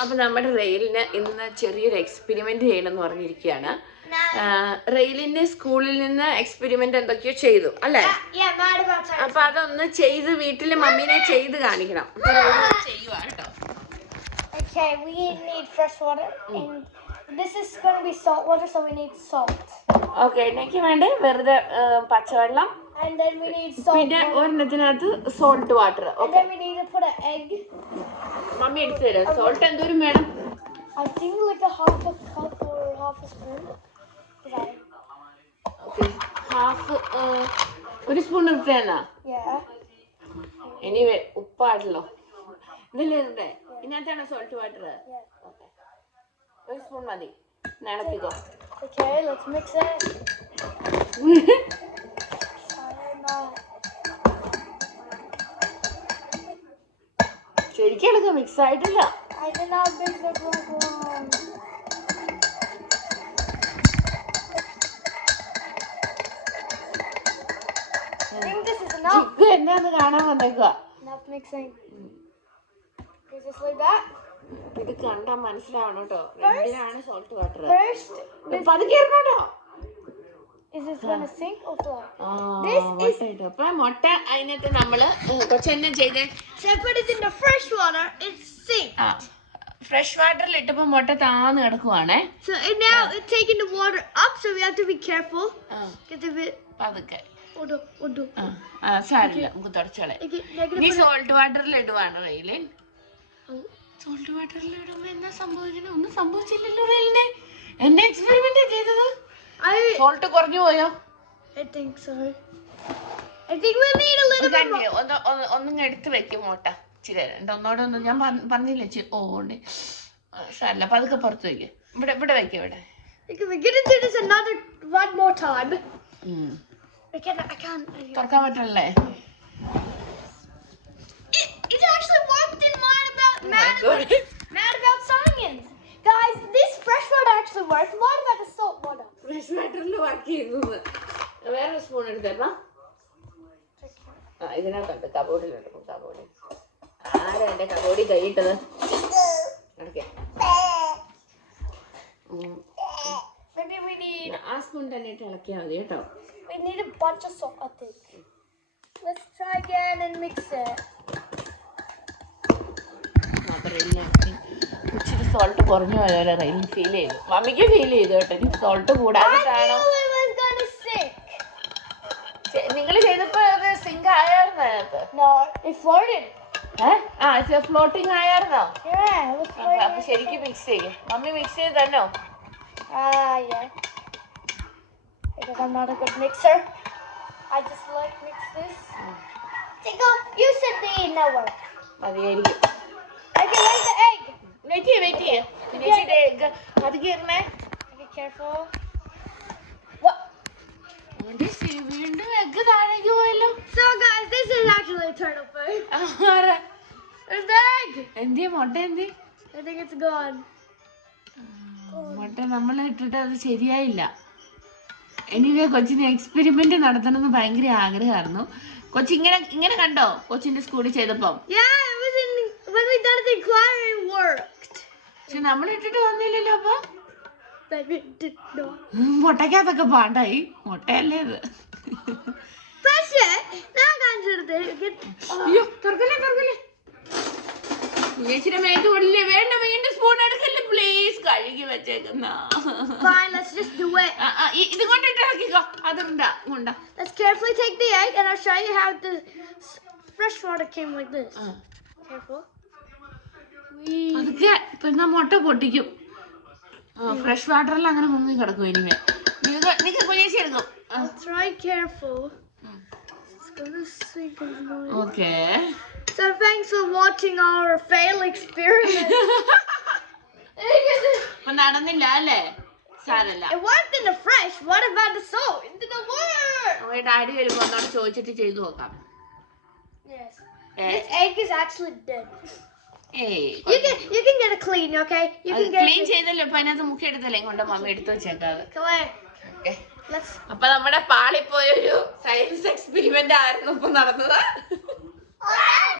അപ്പൊ നമ്മുടെ റെയിലിന് ഇന്ന് ചെറിയൊരു എക്സ്പെരിമെന്റ് ചെയ്യണമെന്ന് പറഞ്ഞിരിക്കുകയാണ്. റെയിലിന്റെ സ്കൂളിൽ നിന്ന് എക്സ്പെരിമെന്റ് എന്തൊക്കെയോ ചെയ്തു അല്ലേ. അപ്പൊ അതൊന്ന് ചെയ്ത് വീട്ടിൽ മമ്മീനെ ചെയ്ത് കാണിക്കണം. ചെയ്യുക റെയിൽ ചെയ്യുവാ കേട്ടോ. Okay, we need fresh water, and this is going to be salt water, so we need salt. Okay എനിക്ക് വേണ്ടേ വെറുതെ പച്ചവെള്ളം And then we need salt. പിന്നെ water. ഒരെണ്ണത്തിനകത്ത് salt water And okay then we need to put an egg. Mummy എടുത്തു തരാം salt എന്തോരം വേണം I think like a half a cup or half a spoon. Is that it? Half ഒരു spoon എടുത്തേന്നാ Yeah. ഇനി ഉപ്പാണല്ലോ ഇതല്ലേ ഇടണ്ടേ ഇതിനകത്താണോ സോൾട്ട് വാട്ടർ Yeah. ഒരു സ്പൂൺ മതി നടത്തിക്കോ Okay, let's mix it. ശരിക്കും എടുക്ക മിക്സ് ആയിട്ടില്ല. ചിക്കു എന്നാന്ന് കാണാൻ വന്നേക്കുക. ഇത് കണ്ടാ മനസ്സിലാവണം കേട്ടോ. എന്തിനാണ് സോൾട്ട് വാട്ടർ പതുക്കെ ഇറങ്ങോട്ടോ മുട്ട അതിനകത്ത് നമ്മൾ ചെയ്തേ. fresh water, it sinks. ആ ഫ്രഷ് വാട്ടറിൽ ഇട്ടപ്പോ മുട്ട താന്ന് കിടക്കുവാണേ. പതുക്കെ. സാരില്ല നമുക്ക് തുടച്ചോളെ. നീ സോൾട്ട് വാട്ടറിൽ ഇടുവാണ് റെയിലിൻ സോൾട്ട് വാട്ടറിൽ ഇടുമ്പോ എന്താ സംഭവിക്കണേ? ഒന്നും സംഭവിച്ചില്ലല്ലോ റെയിലിനെ. എന്റെ എക്സ്പെരിമെന്റ് ചെയ്തത്. സോൾട്ട് കുറഞ്ഞു പോയോ? ഒന്ന് എടുത്ത് വെക്കും മോട്ട. എന്നിട്ട് ഒന്നോടെ ഒന്ന് ഞാൻ പറഞ്ഞ- പറഞ്ഞില്ലേ ഇച്ചി ഓ ഉണ്ട് സാരല്ല പതുക്കെ പുറത്ത് വെക്ക് ഇവിടെ ഇവിടെ വെക്ക ഇവിടെ തുറക്കാൻ പറ്റണല്ലേ it actually worked in mine about mad, mad about science. Guys, this fresh water actually worked. What about the fresh വാട്ടറിൽ വർക്ക് ചെയ്യുന്നത് വേറെ സ്പൂൺ എടുത്തേപ്പാ ആ ഇതിനകത്തുണ്ട്. കബോർഡിലുണ്ട്. കബോർഡിൽ ആരാ എന്റെ കബോർഡിൽ കൈയിട്ടത്? ഓക്കെ ആ സ്പൂൺ തന്നെ ഇട്ട് ഇളക്കിയാൽ മതി കേട്ടോ. we need a bunch of salt. I think. Let's try again and mix it. Salt കുറഞ്ഞു പോയാലോ റെയിൽ ഫീൽ ചെയ്തു. മമ്മിക്ക് ഫീൽ ചെയ്തു കേട്ടോ. എനിക്ക് സോൾട്ട് കൂടാതെയാണോ. നിങ്ങൾ ചെയ്തപ്പോ അത് സിങ്ക് ആയായിരുന്നു അതിനകത്ത്? ഫ്ലോട്ടിങ് ആയായിരുന്നോ അപ്പൊ ശരിക്കും മിക്സ് ചെയ്യും. മമ്മി മിക്സ് ചെയ്ത് തന്നോ? yeah. Because I'm not a good mixer. I just like mix this. You said work. മതിയായിരിക്കും Okay, where's the egg? Wait ചെയ്യ വെയിറ്റ് ചെയ്യ ഇരണേ Be careful. What? വീണ്ടും എഗ് താഴേക്ക് പോയല്ലോ So, guys, this is actually a turtle food. ആരാ? There's the egg. എന്തിയെ മുട്ട എന്തി I think it's gone. മുട്ട നമ്മൾ ഇട്ടിട്ട് അത് ശരിയായില്ല എനിവേ കൊച്ചിന് എക്സ്പെരിമെന്റ് നടത്തണമെന്ന് ഭയങ്കര ആഗ്രഹമായിരുന്നു കൊച്ചി ഇങ്ങനെ ഇങ്ങനെ കണ്ടോ കൊച്ചിന്റെ സ്കൂളിൽ ചെയ്തപ്പം Yeah, it was in when we done it in choir. It worked. പക്ഷെ നമ്മൾ ഇട്ടിട്ട് വന്നില്ലല്ലോ അപ്പൊ. മുട്ടക്കകത്തൊക്കെ പാണ്ടായി. മുട്ടയല്ലേ ഇത്? പക്ഷേ ഞാൻ കാണിച്ചെടുത്ത് അയ്യോ തുറക്കല്ലേ തുറക്കല്ലേ? ചേച്ചിയുടെ മേത്ത് കൊള്ളില്ലേ വേണ്ട വീണ്ടും സ്പൂൺ എടുക്കല്ലേ? പ്ലീസ് കഴുകി വെച്ചേക്കുന്ന. ഇത് കൊണ്ടിട്ട് ഇറക്കിക്കോ അതുണ്ടാ ഉണ്ടാ let's carefully take the egg and I'll show you how the fresh water came like this. careful. അതൊക്കെ പിന്നെ മുട്ട പൊട്ടിക്കും ഫ്രഷ് വാട്ടറിൽ അങ്ങനെ മുങ്ങി കിടക്കും ഇനിമേ നിനക്ക് കുഞ്ഞേച്ചി എടുക്കും. Okay so thanks for watching our fail experiment നടന്നില്ല അല്ലേ സാരല്ല it worked in the fresh what about the salt it didn't work നമ്മുടെ ഡാഡി വരുമ്പോ ഒന്നോട് ചോദിച്ചിട്ട് ചെയ്തു നോക്കാം yes this egg is actually dead you can you can get a clean okay? You can get clean ചെയ്തല്ലോ ഇപ്പൊ അതിനകത്ത് മുക്കി എടുത്തല്ലേ? കൊണ്ട് മമ്മി എടുത്തു വെച്ചേക്കാതെ collect ഓക്കെ let's അപ്പൊ നമ്മുടെ പാളിപ്പോയൊരു സയൻസ് എക്സ്പെരിമെന്റ് ആയിരുന്നു ഇപ്പൊ നടന്നത്.